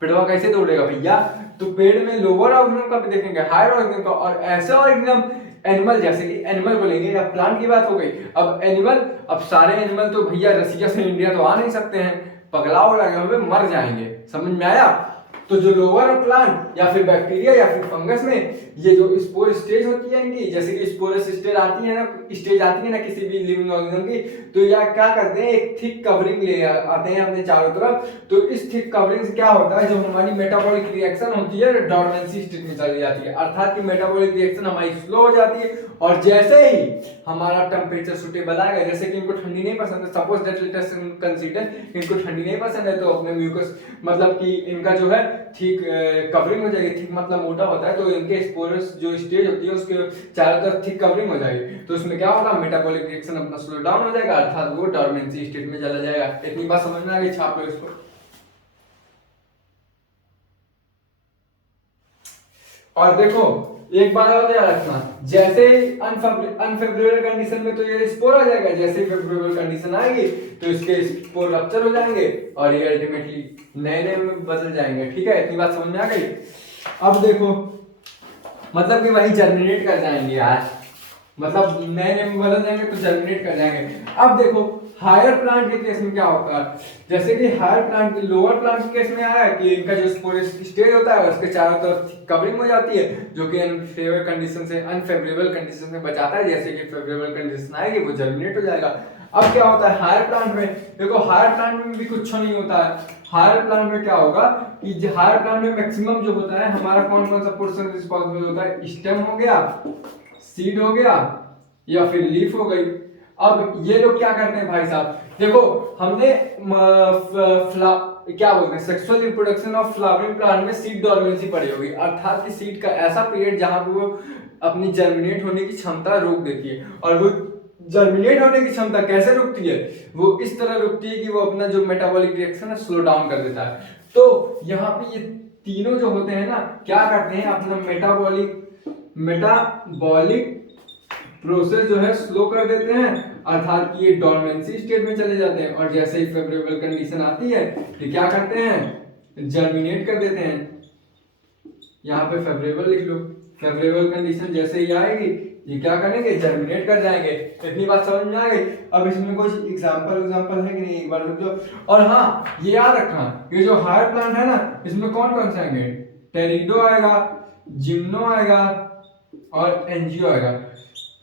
पेड़वा कैसे दौड़ेगा भैया। तो पेड़ में लोअर ऑर्गेनिज्म का भी देखेंगे, हायर ऑर्गेनिज्म का, और ऐसे ऑर्गेनिज्म एनिमल, जैसे कि एनिमल को लेंगे, या प्लांट की बात हो गई। अब एनिमल, अब सारे एनिमल तो भैया रसिया से इंडिया तो आ नहीं सकते हैं, पगला हो जाएंगे, मर जाएंगे, समझ में आया। तो जो लोअर प्लांट या फिर बैक्टीरिया या फिर फंगस में ये जो स्पोर स्टेज होती है इनकी, जैसे कि स्पोरस स्टेज आती है ना, स्टेज आती है ना किसी भी लिविंग ऑर्गेनिज्म की, तो यह क्या करते हैं, एक थिक कवरिंग ले आते हैं अपने चारों तरफ। तो इस थिक कवरिंग से क्या होता है, जो हमारी मेटाबॉलिक रिएक्शन होती है डोरमेंसी स्टेट में चली जाती है, अर्थात कि मेटाबॉलिक रिएक्शन हमारी स्लो हो जाती है। और जैसे ही हमारा टेम्परेचर सुटेबल आएगा, जैसे कि इनको ठंडी नहीं पसंद है, suppose that let us consider इनको ठंडी नहीं पसंद है, तो अपने म्यूकस मतलब कि इनका जो है ठीक कवरिंग हो जाएगी, थिक मतलब मोटा होता है, तो इनके स्पोरस जो स्टेज होती है उसके चारों तरफ थिक कवरिंग हो जाएगी। तो उसमें क्या होगा, मेटाबॉलिक रिएक्शन अपना स्लो डाउन हो जाएगा, अर्थात वो डोरमेंसी स्टेट में चला जाएगा। इतनी बात समझ में आ गई, छाप लो इसको। और देखो एक बात और याद रखना, जैसे अनफेवरेबल कंडीशन में तो ये स्पोर आ जाएगा, जैसे ही फेवरेबल कंडीशन आएगी तो इसके स्पोर रप्चर हो जाएंगे और ये अल्टीमेटली नए नए में बदल जाएंगे। ठीक है, इतनी बात समझ में आ गई। अब देखो मतलब कि वही जर्मिनेट कर जाएंगे यार, मतलब नए नए में बदल जाएंगे तो जर्मिनेट कर जाएंगे। अब देखो हायर प्लांट के केस में क्या होता है, जैसे कि हायर प्लांट, लोअर प्लांट के केस में आया कि इनका जो स्पोर स्टेज होता है उसके चारों तरफ कवरिंग हो जाती है, जो कि अनफेवरेबल कंडीशन से अनफेवरेबल कंडीशन से बचाता है, जैसे कि फेवरेबल कंडीशन आएगी वो जर्मिनेट हो जाएगा। अब क्या होता है हायर प्लांट में, देखो हायर प्लांट में भी कुछ नहीं होता है। हायर प्लांट में क्या होगा कि हायर प्लांट में मैक्सिमम जो होता है हमारा कौन कौन सा पोर्शन रिस्पांसिबल होता है, स्टेम हो गया, सीड हो गया, या फिर लीफ हो गई। अब ये लोग क्या करते हैं भाई साहब, देखो हमने क्या बोलते हैं sexual reproduction of flowering plant में सीड डोरमेंसी पड़ी होगी, अर्थात कि सीड का ऐसा पीरियड जहां पे वो अपनी जर्मिनेट होने की क्षमता रोक देती है। और वो जर्मिनेट होने की क्षमता कैसे रुकती है, वो इस तरह रुकती है कि वो अपना जो मेटाबॉलिक रिएक्शन है स्लो डाउन कर देता है। तो यहाँ पे ये तीनों जो होते हैं ना क्या करते हैं, अपना मेटाबॉलिक प्रोसेस जो है स्लो कर देते हैं, अर्थात कि ये डोरमेंसी स्टेट में चले जाते हैं। और जैसे ही फेवरेबल कंडीशन आती है तो क्या करते हैं, जर्मिनेट कर देते हैं। यहाँ पे फेवरेबल लिख लो, फेवरेबल कंडीशन जैसे ही आएगी ये क्या करेंगे, जर्मिनेट कर जाएंगे। इतनी बात समझ में आ गई। अब इसमें कुछ एग्जांपल है कि नहीं, एक बार रुक जाओ। और हाँ ये याद रखना, ये जो हायर प्लांट है ना इसमें कौन कौन से आएंगे, टेरिडो आएगा, जिम्नो आएगा और एंजियो आएगा।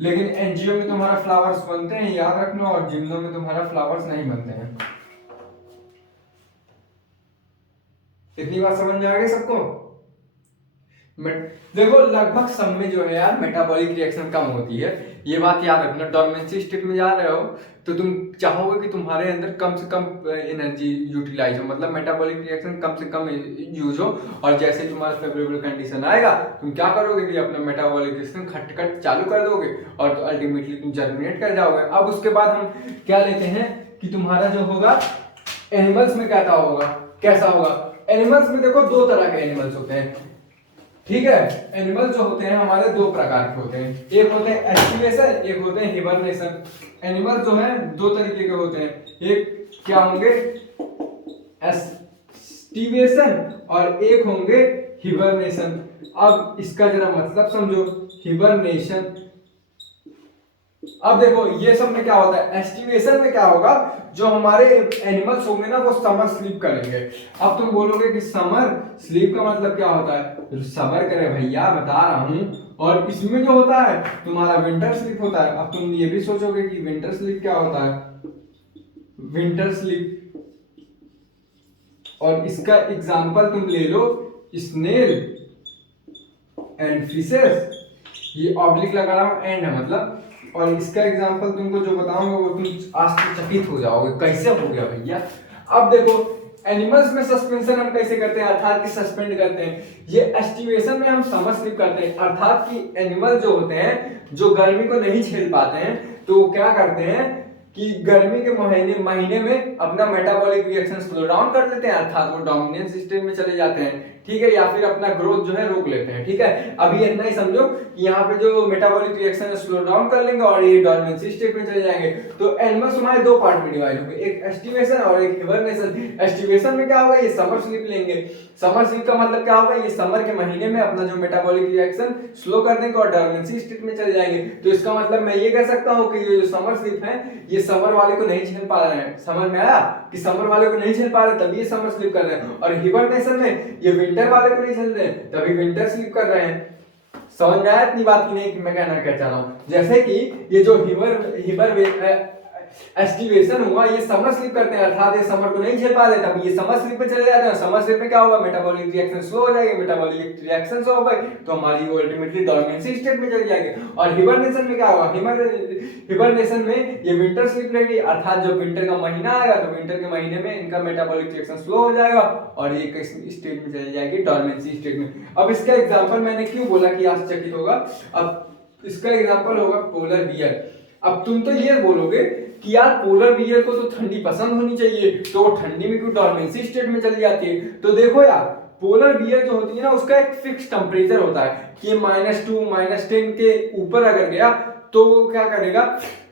लेकिन एंजियो में तुम्हारा फ्लावर्स बनते हैं याद रखना, और जिम्नो में तुम्हारा फ्लावर्स नहीं बनते हैं। इतनी बात समझ में आ गई सबको? देखो लगभग सब में जो है यार मेटाबॉलिक रिएक्शन कम होती है, ये बात याद रखना। डोरमेंसी स्टेट में जा रहे हो तो तुम चाहोगे कि तुम्हारे अंदर कम से कम एनर्जी यूटिलाइज हो, मतलब मेटाबॉलिक रिएक्शन कम से कम यूज हो, और जैसे तुम्हारा फेवरेबल कंडीशन आएगा तुम क्या करोगे कि अपना मेटाबॉलिक रिएक्शन खटखट चालू कर दोगे और तो अल्टीमेटली तुम जर्मिनेट कर जाओगे। अब उसके बाद हम क्या लेते हैं कि तुम्हारा जो होगा एनिमल्स में कैसा होगा। एनिमल्स में देखो दो तरह के एनिमल्स होते हैं, ठीक है। एनिमल जो होते हैं हमारे दो प्रकार के होते हैं, एक होते हैं एस्टिवेशन, एक होते हैं हिबरनेशन। एनिमल जो है दो तरीके के होते हैं, एक क्या होंगे एस्टिवेशन और एक होंगे हिबरनेशन। अब इसका जरा मतलब समझो, हिबरनेशन। अब देखो ये सब में क्या होता है, एस्टिवेशन में क्या होगा, जो हमारे एनिमल्स होंगे ना वो समर स्लीप करेंगे। अब तुम बोलोगे कि समर स्लीप का मतलब क्या होता है, समर करे भैया बता रहा हूं। और इसमें जो होता है तुम्हारा विंटर स्लीप होता है। अब तुम ये भी सोचोगे कि विंटर स्लीप क्या होता है, विंटर स्लीप। और इसका एग्जांपल तुम ले लो स्नेल एंड फिशेस, ये ऑब्लिक लगा रहा हूं एंड है मतलब। और इसका एग्जांपल तुमको जो बताऊंगा वो तुम आश्चर्यचकित हो जाओगे, कैसे हो गया भैया। अब देखो एनिमल्स में सस्पेंशन हम कैसे करते हैं, अर्थात कि सस्पेंड करते हैं। ये एस्टिवेशन में हम समर स्लीप करते हैं, अर्थात कि एनिमल जो होते हैं जो गर्मी को नहीं झेल पाते हैं तो वो क्या करते हैं कि गर्मी के महीने में अपना मेटाबॉलिक रिएक्शन स्लो डाउन कर लेते हैं, अर्थात वो डोमिनेंस स्टेट में चले जाते हैं, ठीक है, या फिर अपना ग्रोथ जो है रोक लेते हैं, ठीक है। अभी इतना ही समझो कि यहाँ पे जो मेटाबॉलिक रिएक्शन स्लो डाउन कर लेंगे और ये डोमिनेंस स्टेट में चले जाएंगे। तो एनिमल्स हमारे दो पार्ट में डिवाइड होंगे, एक एस्टिवेशन और एक हिबरनेशन। एस्टिवेशन में क्या होगा, ये समर स्लीप लेंगे। समर स्लीप का मतलब क्या होगा, ये समर के महीने में अपना जो मेटाबॉलिक रिएक्शन स्लो कर देंगे और डोमिनेंस स्टेट में चले जाएंगे। तो इसका मतलब मैं ये कह सकता हूँ कि ये जो समर स्लीप है ये समर वाले को नहीं झेल पा रहे हैं। समझ में आया कि समर वाले को नहीं झेल पा रहे तभी ये समर स्लीप कर रहे हैं, और हिबरनेशन में ये विंटर वाले को नहीं झेल रहे तभी विंटर स्लीप कर रहे हैं। समझ में आया इतनी बात की नहीं कि मैं कहना क्या चाह रहा हूं। जैसे कि ये जो हिबर एस्टिवेशन हुआ ये समर स्लीप करते हैं, अर्थात ये समर को नहीं झेल पा रहे तब ये समर स्लीप में चले जाते हैं। समर स्लीप में क्या होगा, मेटाबॉलिक रिएक्शन स्लो हो जाएगी, मेटाबॉलिक रिएक्शन स्लो हो गई तो हमारी वो अल्टीमेटली डोर्मेंसी स्टेट में चली जाएगी। और हिबरनेशन में क्या होगा, हिबरनेशन में ये विंटर स्लीप लेगी, अर्थात जब विंटर का महीना आएगा तो विंटर के महीने में इनका मेटाबॉलिक रिएक्शन स्लो हो जाएगा और ये किस स्टेट में चली जाएगी, डोर्मेंसी स्टेट में। अब इसका एग्जांपल मैंने क्यों बोला कि आश्चर्यचकित होगा, अब इसका एग्जांपल होगा पोलर बियर। अब तुम तो ये बोलोगे कि यार पोलर बियर को तो ठंडी पसंद होनी चाहिए तो वो ठंडी में क्यों डोर्मेंसी स्टेट में चली जाती है। तो देखो यार पोलर बियर जो होती है ना उसका एक फिक्स टेम्परेचर होता है कि -2 -10 के ऊपर अगर गया तो वो क्या करेगा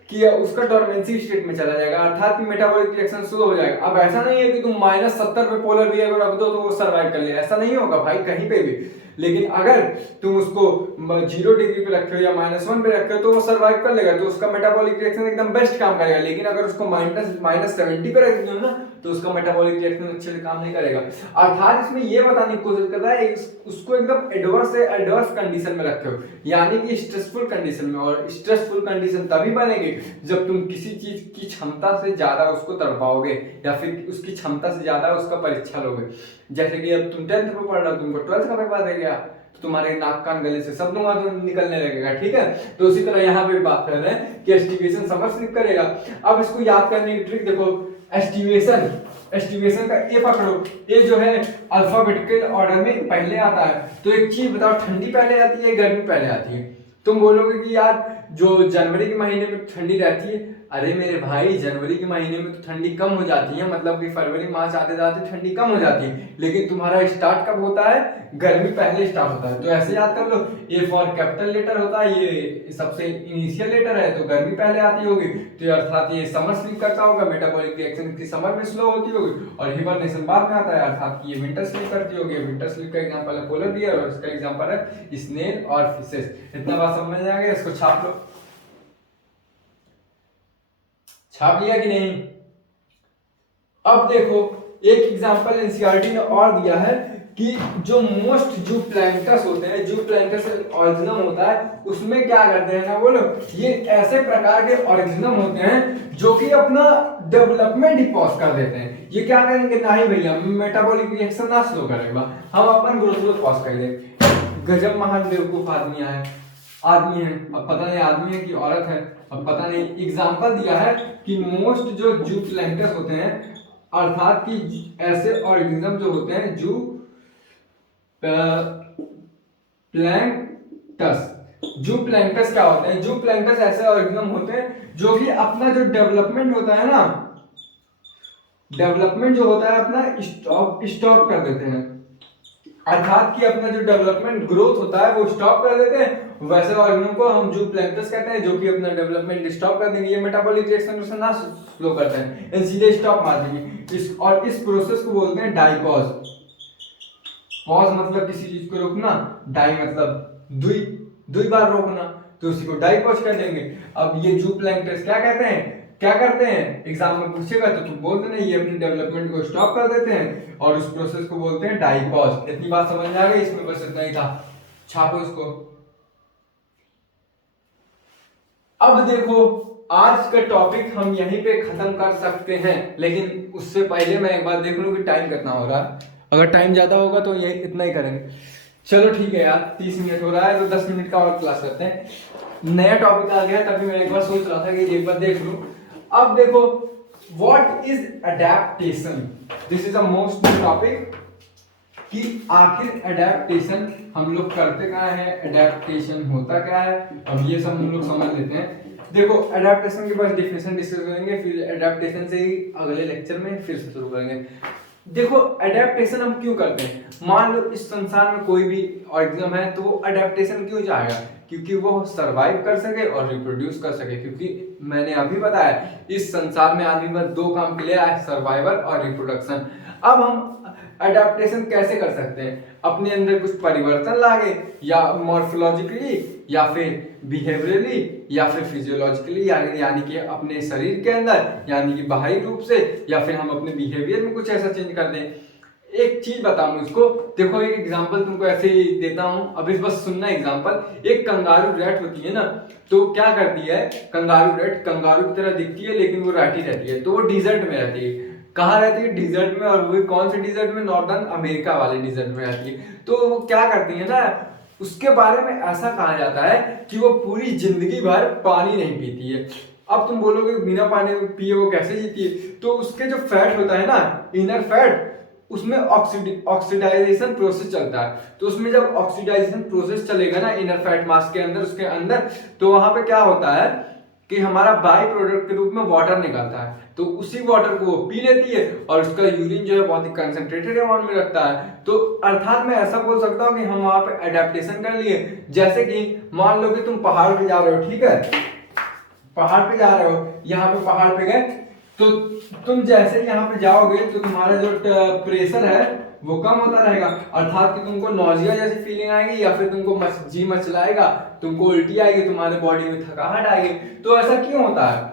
कि उसका डोर्मेंसी स्टेट में चला जाएगा, अर्थात कि मेटाबॉलिक रिएक्शन स्लो हो जाएगा। अब ऐसा नहीं है कि तुम -70 पे पोलर बियर को रख दो तो वो सर्वाइव कर ले, ऐसा नहीं होगा भाई कहीं पे भी। लेकिन अगर तुम उसको 0 डिग्री पे रखे हो या -1 पे रखे हो तो वो सर्वाइव कर लेगा, तो उसका मेटाबॉलिक रिएक्शन एकदम बेस्ट काम करेगा। लेकिन अगर उसको -70 पे रख दो ना तो उसका मेटाबॉलिक रिएक्शन अच्छे से काम नहीं करेगा। अर्थात इसमें ये बताने की कोशिश कर रहा है उसको एकदम एडवर्स कंडीशन में रखे हो, यानी कि स्ट्रेसफुल कंडीशन में। और स्ट्रेसफुल कंडीशन तभी बनेगी जब तुम किसी चीज की क्षमता से ज्यादा उसको तड़पाओगे या फिर उसकी क्षमता से ज्यादा उसका परीक्षा लोगे। जैसे कि अब तुम 10th में पढ़ रहे हो, तुमको 12th का पेपर दे गया तो तुम्हारे नाक कान गले से सब धुआं तो निकलने लगेगा, ठीक है। तो उसी तरह यहाँ पे बात कर रहे हैं कि एस्टिवेशन समर स्लीप करेगा। अब इसको याद करने की ट्रिक देखो, एस्टिवेशन का ए पकड़ो, ए जो है अल्फाबेटिकल ऑर्डर में पहले आता है। तो एक चीज बताओ, ठंडी पहले आती है गर्मी पहले आती है। तुम बोलोगे कि यार जो जनवरी के महीने में ठंडी रहती है, अरे मेरे भाई जनवरी के महीने में तो ठंडी कम हो जाती है, मतलब कि फरवरी मार्च आते जाते ठंडी कम हो जाती है। लेकिन तुम्हारा स्टार्ट कब होता है, गर्मी पहले स्टार्ट होता है। तो ऐसे याद कर लो, ए फॉर कैपिटल लेटर होता है, ये सबसे इनिशियल लेटर है तो गर्मी पहले आती होगी, तो अर्थात ये समर स्लीप करता होगा, मेटाबॉलिक रिएक्शन की समर में स्लो होती होगी और हिबरनेशन बाद में आता है, अर्थात ये विंटर स्लीप करती होगी। विंटर स्लीप का एग्जांपल है पोलर बियर और इसका एग्जांपल है स्नेल और फिशेस। इतना बात समझ में आ गया, इसको छाप लो, छाप लिया कि नहीं। अब देखो एक एग्जांपल एनसीईआरटी ने और दिया है कि जो मोस्ट जो प्लैंक्टस होते हैं, जो प्लैंक्टस ऑर्गेनिज्म होता है, उसमें क्या करते हैं ना बोलो, ये ऐसे प्रकार के ऑर्गेनिज्म होते हैं जो कि अपना डेवलपमेंट ही पॉज कर देते हैं। ये क्या करेंगे, नहीं भैया मेटाबॉलिक रिएक्शन ना स्लो करेगा, हम अपन ग्रोथ पॉज कर देंगे। गजब महान बेवकूफ आदमी है, अब पता नहीं आदमी है कि औरत है, अब पता नहीं। एग्जांपल दिया है कि मोस्ट जो जू प्लैंक्टस होते हैं, अर्थात कि ऐसे ऑर्गेनिज्म जो होते हैं जू प्लैंक्टस। जू प्लैंक्टस क्या होते हैं, जू प्लैंक्टस ऐसे ऑर्गेनिज्म होते हैं जो कि अपना जो डेवलपमेंट होता है ना, डेवलपमेंट जो होता है अपना स्टॉप कर देते हैं। अर्थात कि अपना जो डेवलपमेंट ग्रोथ होता है वो स्टॉप कर देते हैं। वैसे ऑर्गेनिज्म को हम जू प्लैंक्टस कहते हैं, जो कि अपना डेवलपमेंट स्टॉप कर देंगे। ये मेटाबॉलिक रिएक्शन को ना स्लो करते हैं, इन सीधे स्टॉप मार देंगे। और इस प्रोसेस को बोलते हैं डाइपॉज। पॉज मतलब किसी चीज को रोकना, डाई मतलब दुई बार रोकना, तो उसी को डाइपॉज कर देंगे। अब ये जू प्लैंक्टस क्या करते हैं एग्जाम में पूछेगा तो तुम बोल देना ये अपनी डेवलपमेंट को स्टॉप कर देते हैं और उस प्रोसेस को बोलते हैं डाइपॉज। इतनी बात समझ में आ गई, इसमें बस इतना ही था, छापो इसको। अब देखो आज का टॉपिक हम यहीं पे खत्म कर सकते हैं, लेकिन उससे पहले मैं एक बार देख लूं कि टाइम कितना हो रहा है। अगर टाइम ज्यादा होगा तो ये इतना ही करेंगे। चलो ठीक है यार, 30 मिनट हो रहा है तो 10 मिनट का और क्लास करते हैं। नया टॉपिक आ गया, तभी मैं एक बार सोच रहा था कि एक बार देख लूं। अब देखो what is adaptation, this is a most topic कि आखिर अडेप्टेशन हम लोग करते क्या है, अडेप्टेशन होता क्या है, अब ये सब हम लोग समझ लेते हैं। देखो अडेप्टेशन के बाद डेफिनेशन डिस्कस करेंगे, फिर अडेप्टेशन से ही अगले लेक्चर में फिर से शुरू करेंगे। देखो अडेप्टेशन हम क्यों करते हैं, मान लो इस संसार में कोई भी ऑर्गेनिज्म है तो वो अडेप्टेशन क्यों चाहेगा, क्योंकि वो सरवाइव कर सके और रिप्रोड्यूस कर सके। क्योंकि मैंने अभी बताया इस संसार में आदमी बस दो काम के लिए आए, सर्वाइवल और रिप्रोडक्शन। अब हम अडेप्टेशन कैसे कर सकते हैं, अपने अंदर कुछ परिवर्तन लागे, या मॉर्फोलॉजिकली, या फिर बिहेवियरली, या फिर फिजियोलॉजिकली, यानी कि अपने शरीर के अंदर, यानी कि बाहरी रूप से, या फिर हम अपने बिहेवियर में कुछ ऐसा चेंज कर दें। एक चीज बताऊं इसको, देखो एक एग्जांपल तुमको ऐसे ही देता हूं, अभी बस सुनना एग्जांपल। एक कंगारू रैट होती है ना, तो क्या करती है कंगारू रैट, कंगारू की तरह दिखती है लेकिन वो रैट ही रहती है। तो वो डिजर्ट में रहती है। कहाँ रहती है, डिजर्ट में, और वो कौन से डिजर्ट में, नॉर्दर्न अमेरिका वाले डिजर्ट में रहती है। तो वो क्या करती है ना, उसके बारे में ऐसा कहा जाता है कि वो पूरी जिंदगी भर पानी नहीं पीती है। अब तुम बोलोगे बिना पानी पिए वो कैसे जीती है, तो उसके जो फैट होता है ना, इनर फैट, उसमें ऑक्सीडाइजेशन प्रोसेस चलता है। तो उसमें जब ऑक्सीडाइजेशन प्रोसेस चलेगा ना इनर फैट मास के अंदर, उसके अंदर, तो वहां पे क्या होता है कि हमारा बाई प्रोडक्ट के रूप में वाटर निकलता है। तो उसी वाटर को वो पी लेती है और उसका यूरिन जो है बहुत ही कंसंट्रेटेड अमाउंट में रखता है। तो अर्थात मैं ऐसा बोल सकता हूँ कि हम वहां पे अडेप्टेशन कर लिए। जैसे कि मान लो कि तुम पहाड़ पे जा रहे हो, ठीक है, पहाड़ पे जा रहे हो, यहाँ पे पहाड़ पे गए, तो तुम जैसे यहाँ पे जाओगे तो तुम्हारा जो प्रेशर है वो कम होता रहेगा। अर्थात कि तुमको नॉजिया जैसी फीलिंग आएगी, या फिर तुमको जी मचलाएगा, तुमको उल्टी आएगी, तुम्हारे बॉडी में थकावट आएगी। तो ऐसा क्यों होता है,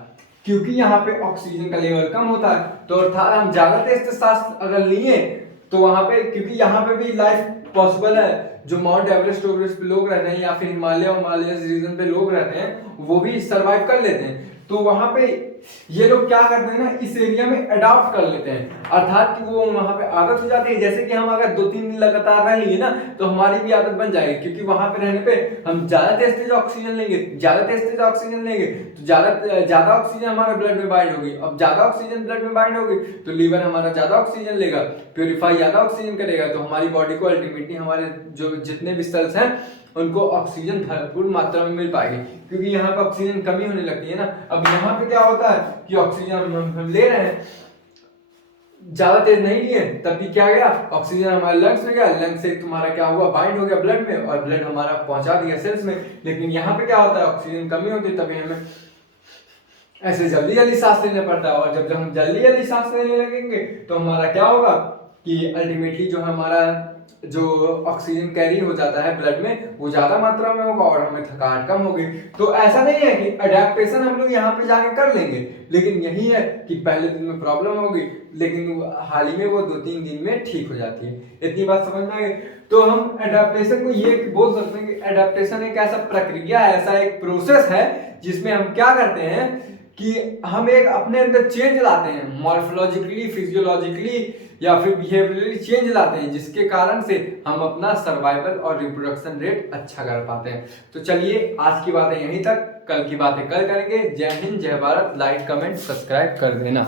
क्योंकि यहाँ पे ऑक्सीजन का लेवल कम होता है। तो अर्थात हम ज्यादा तेज सांस अगर लिए तो वहां पे, क्योंकि यहाँ पे भी लाइफ पॉसिबल है, जो माउंट एवरेस्ट पे लोग रहते हैं, या फिर हिमालय रीजन पे लोग रहते हैं, वो भी सरवाइव कर लेते हैं। तो वहां पे ये लोग क्या करते हैं ना, इस एरिया में अडॉप्ट कर लेते हैं। अर्थात कि वो वहां पे आदत हो जाती है। जैसे कि हम अगर 2-3 दिन लगातार रह लिए ना, तो हमारी भी आदत बन जाएगी, क्योंकि वहां पे रहने पे हम ज्यादा तेज ऑक्सीजन लेंगे, तो ज्यादा ऑक्सीजन हमारे ब्लड में बाइंड होगी। अब ज्यादा ऑक्सीजन ब्लड में बाइंड होगी तो लीवर हमारा ज्यादा ऑक्सीजन लेगा, प्योरीफाई ज्यादा ऑक्सीजन करेगा, तो हमारी बॉडी को अल्टीमेटली हमारे जो जितने भी सेल्स हैं उनको ऑक्सीजन भरपूर मात्रा में मिल पाएगी। क्योंकि यहाँ पे ऑक्सीजन कमी होने लगती है ना। अब यहाँ पे क्या होता है कि ऑक्सीजन हम ले रहे हैं, ज्यादा तेज नहीं लिए, तब भी क्या गया, ऑक्सीजन हमारे लंग्स में गया, लंग्स से तुम्हारा क्या हुआ, बाइंड हो गया ब्लड में, और ब्लड हमारा पहुंचा दिया सेल्स में। लेकिन यहाँ पे क्या होता है, ऑक्सीजन कमी होती है, तभी हमें ऐसे जल्दी जल्दी सांस लेना पड़ता है। और जब हम जल्दी जल्दी सांस लेने लगेंगे तो हमारा क्या होगा कि अल्टीमेटली जो हमारा जो ऑक्सीजन कैरी हो जाता है ब्लड में वो ज्यादा मात्रा में होगा और हमें थकान कम होगी। तो ऐसा नहीं है कि अडेप्टेशन हम लोग यहाँ पे जाके कर लेंगे, लेकिन यही है कि पहले दिन में प्रॉब्लम होगी, लेकिन हाल ही में वो 2-3 दिन में ठीक हो जाती है। इतनी बात समझ में आ गई। तो हम अडेप्टेशन को ये बोल सकते हैं कि अडेप्टेशन एक ऐसा प्रक्रिया है, ऐसा एक प्रोसेस है जिसमें हम क्या करते हैं कि हम एक अपने अंदर चेंज लाते हैं, मॉर्फोलॉजिकली, फिजियोलॉजिकली या फिर बिहेवियरली चेंज लाते हैं, जिसके कारण से हम अपना सर्वाइवल और रिप्रोडक्शन रेट अच्छा कर पाते हैं। तो चलिए आज की बातें यहीं तक, कल की बातें कल करेंगे। जय हिंद, जय भारत। लाइक, कमेंट, सब्सक्राइब कर देना।